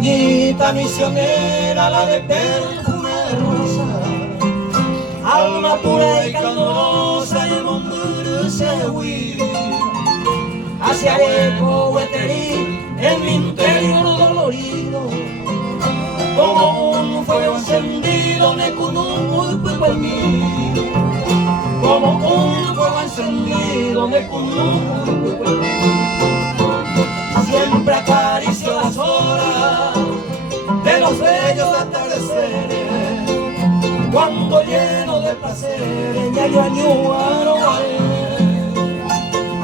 Pequeñita misionera, la de perfume rosa, alma pura y candorosa, y el mundo se huye hacia eco hueterí en mi interior dolorido, como un fuego encendido me conozco en mí, como un fuego encendido me conozco en mí. Siempre acaricio las horas de los bellos atardeceres, cuando lleno de placeres ya yo añoro a él.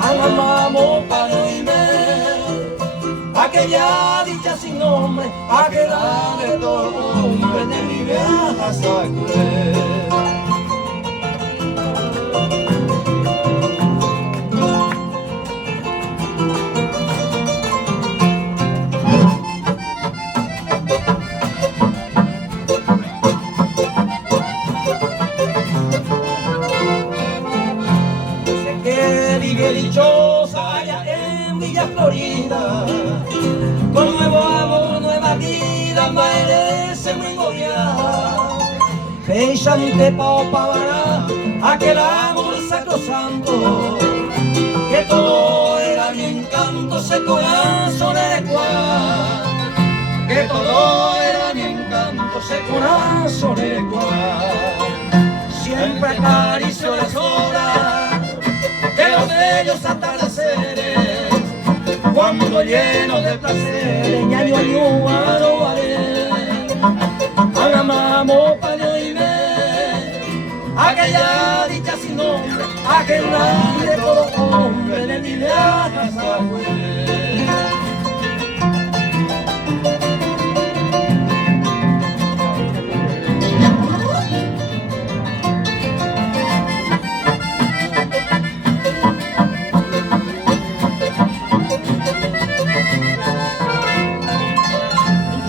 Amamos para oírme aquella dicha sin nombre, aquella de todo hombre de mi vieja sangre. Dichosa allá en Villa Florida, con nuevo amor, nueva vida, merece muy goleada. Fechante pa para aquel amor sacrosanto, que todo era mi encanto, ese corazón erecuá, que todo era mi encanto, ese corazón erecuá. Siempre acaricio las horas de los bellos atardeceres, cuando lleno de placeres ya yo añoro a él. Amamos para oírme aquella dicha sin nombre, aquel nombre de todo hombre de mi vieja sangre.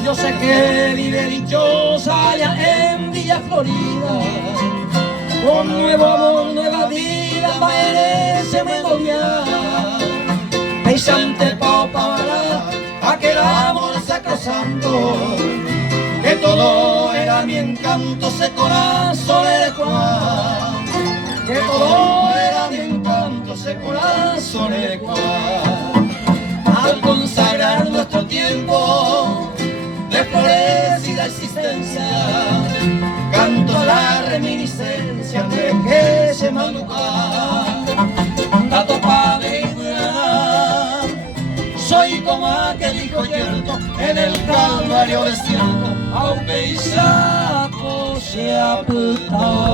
Yo sé que vive dichosa allá en Villa Florida, con nuevo amor, nueva vida, merece memoria. Pensante para aquel amor sacrosanto, que todo era mi encanto, ese corazón erecuá, que todo era mi encanto, ese corazón erecuá. Al consagrar nuestro tiempo de florecida existencia, canto la reminiscencia de que se manuca, dato padre y buena. Soy como aquel hijo yerto en el calvario desierto, aunque Isaco se aputaba.